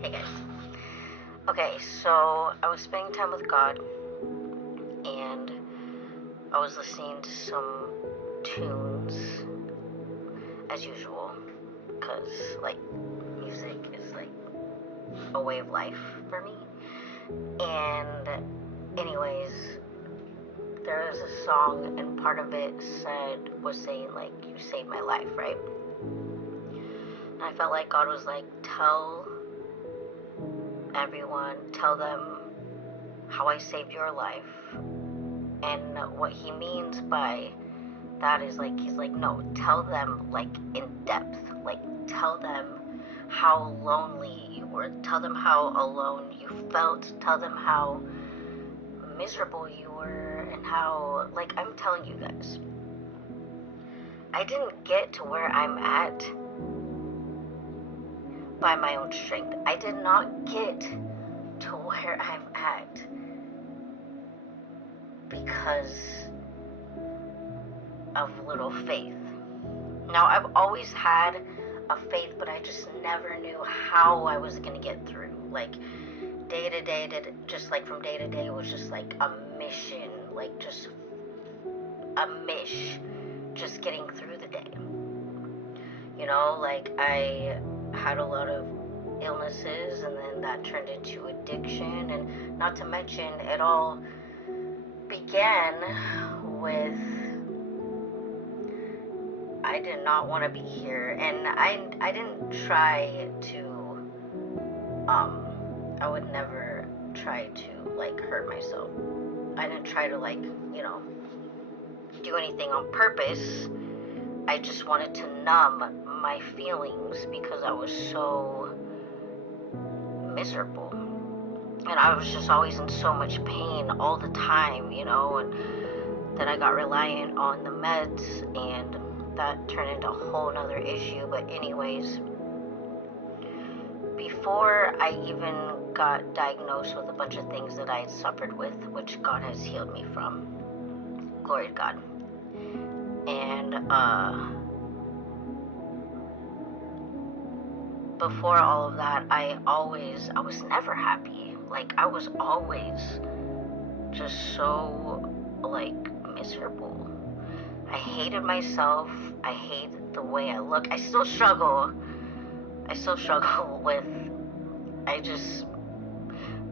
Hey guys. Okay, so I was spending time with God and I was listening to some tunes as usual because, like, music is like a way of life for me. And, anyways, there was a song and part of it was saying, like, you saved my life, right? And I felt like God was like, tell everyone, tell them how I saved your life. And what he means by that is like, he's like, no, tell them like in depth, like tell them how lonely you were, tell them how alone you felt, tell them how miserable you were, and how, like, I'm telling you guys, I didn't get to where I'm at by my own strength. I did not get to where I'm at because of little faith. Now, I've always had a faith, but I just never knew how I was going to get through. Like, day to day, just like from day to day, was just like a mission, like just a mish, just getting through the day. You know, like I had a lot of illnesses, and then that turned into addiction, and not to mention it all began with I did not want to be here, and I didn't try to I would never try to like hurt myself. I didn't try to like, do anything on purpose. I just wanted to numb my feelings because I was so miserable. And I was just always in so much pain all the time, and then I got reliant on the meds, and that turned into a whole nother issue. But anyways, before I even got diagnosed with a bunch of things that I had suffered with, which God has healed me from, glory to God. And before all of that, I was never happy. Like, I was always just so, like, miserable. I hated myself. I hate the way I look. I still struggle with,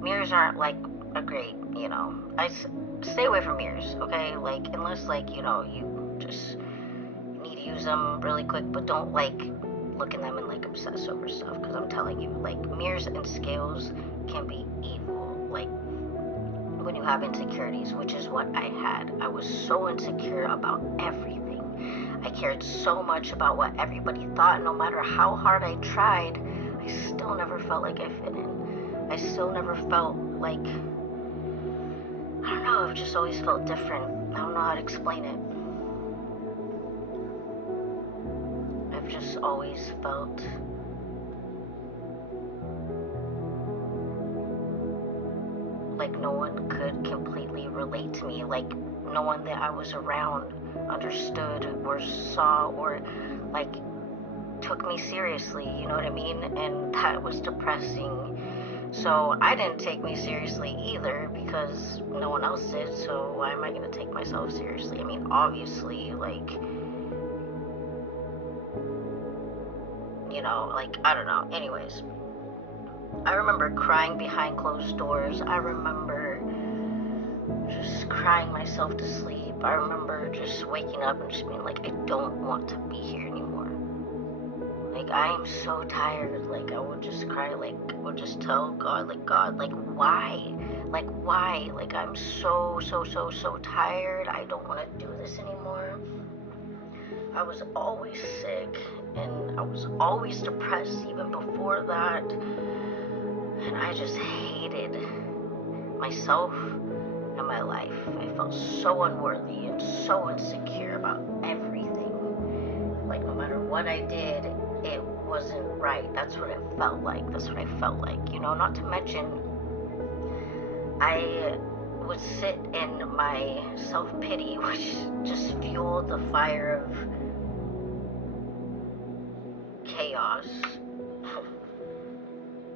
mirrors aren't, like, a great, stay away from mirrors, okay? Like, unless, like, you just need to use them really quick, but don't, like, look in them and, like, obsess over stuff, because I'm telling you, like, mirrors and scales can be evil, like, when you have insecurities, which is what I had. I was so insecure about everything. I cared so much about what everybody thought. No matter how hard I tried, I still never felt like I fit in. I still never felt like, I don't know, I've just always felt different. I don't know how to explain it. I've just always felt like no one could completely relate to me. Like, no one that I was around understood or saw or, like, took me seriously, you know what I mean? And that was depressing. So I didn't take me seriously either because no one else did, so why am I going to take myself seriously? I mean, obviously, like, like, I don't know. Anyways, I remember crying behind closed doors. I remember just crying myself to sleep. I remember just waking up and just being like, I don't want to be here anymore. Like, I am so tired. Like, I would just cry, like, I would just tell God, like, God, like, why? Like, why? Like, I'm so tired. I don't want to do this anymore. I was always sick, and I was always depressed even before that. And I just hated myself and my life. I felt so unworthy and so insecure about everything. Like, no matter what I did, it wasn't right. That's what it felt like. Not to mention, I would sit in my self-pity, which just fueled the fire of chaos.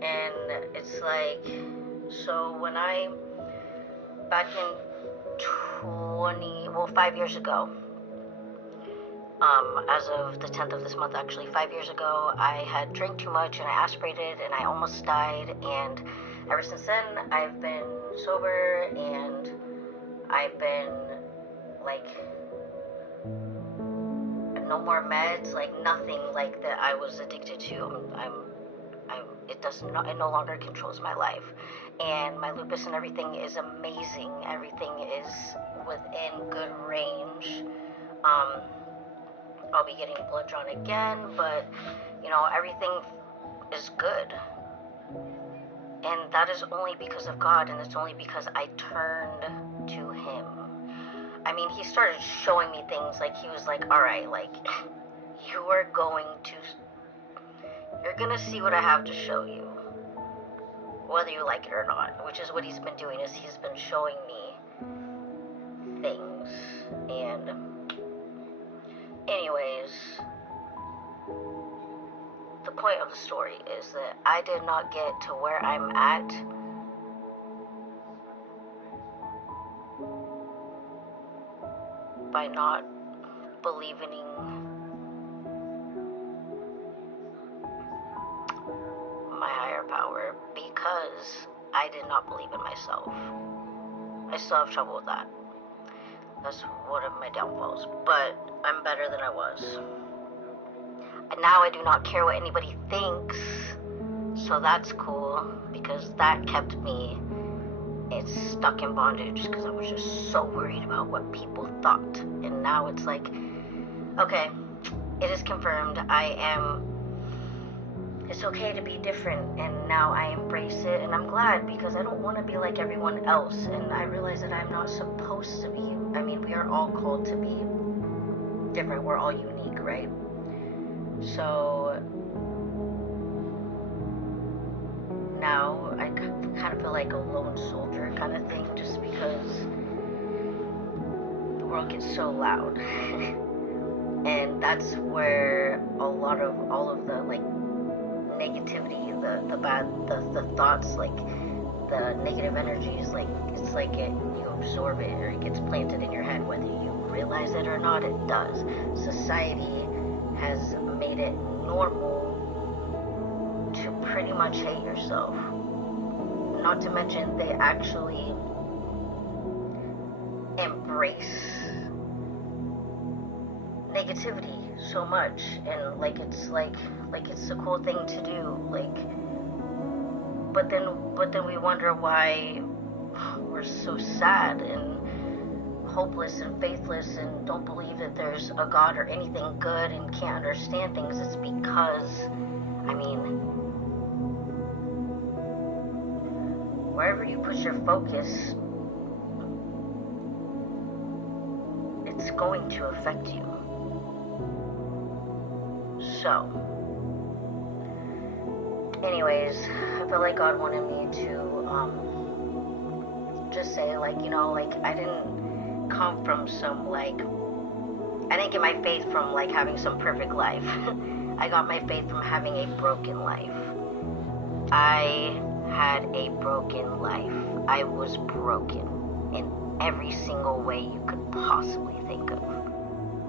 And it's like, so when back in 5 years ago, as of the 10th of this month, actually, 5 years ago, I had drank too much and I aspirated and I almost died. And ever since then, I've been sober and I've been like, no more meds, like nothing like that I was addicted to. It no longer controls my life. And my lupus and everything is amazing. Everything is within good range. I'll be getting blood drawn again, but everything is good. And that is only because of God, and it's only because I turned to Him. I mean, He started showing me things, like He was like, all right, like, you're gonna see what I have to show you, whether you like it or not, which is what He's been doing, is He's been showing me things. And anyways, the point of the story is that I did not get to where I'm at by not believing my higher power, because I did not believe in myself. I still have trouble with that. That's one of my downfalls, but I'm better than I was. And now I do not care what anybody thinks, so that's cool, because that kept me stuck in bondage, because I was just so worried about what people thought. And now it's like, okay, it is confirmed, it's okay to be different, and now I embrace it, and I'm glad, because I don't want to be like everyone else, and I realize that I'm not supposed to be. I mean, we are all called to be different, we're all unique, right? So now I kind of feel like a lone soldier kind of thing, just because the world gets so loud. And that's where all of the like negativity, the bad, the thoughts, like the negative energies, like it's like you absorb it, or it gets planted in your head, whether you realize it or not. It does. Society has made it normal to pretty much hate yourself. Not to mention, they actually embrace negativity so much, and like it's the cool thing to do. Like, but then we wonder why we're so sad and hopeless and faithless and don't believe that there's a God or anything good and can't understand things. It's because, I mean, wherever you put your focus, it's going to affect you. So, anyways, I feel like God wanted me to just say, like, like, I didn't come from some, like, I didn't get my faith from, like, having some perfect life. I got my faith from having a broken life. I had a broken life. I was broken in every single way you could possibly think of.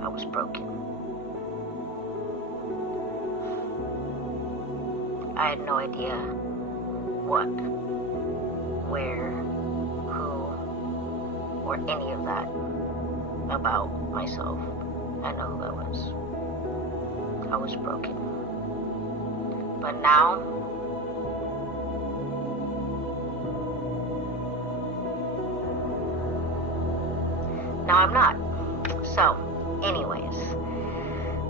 I was broken. I had no idea what, where, who, or any of that about myself. I know who I was. I was broken. But now, I'm not. So, anyways,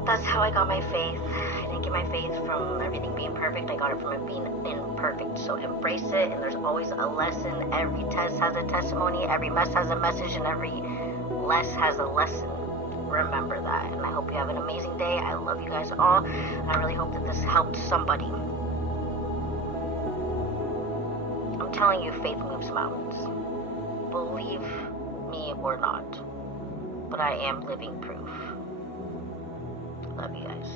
that's how I got my faith. I didn't get my faith from everything being perfect. I got it from it being imperfect. So embrace it, and there's always a lesson. Every test has a testimony. Every mess has a message, and every less has a lesson. Remember that. And I hope you have an amazing day. I love you guys all. And I really hope that this helped somebody. I'm telling you, faith moves mountains. Believe me or not. But I am living proof. Love you guys.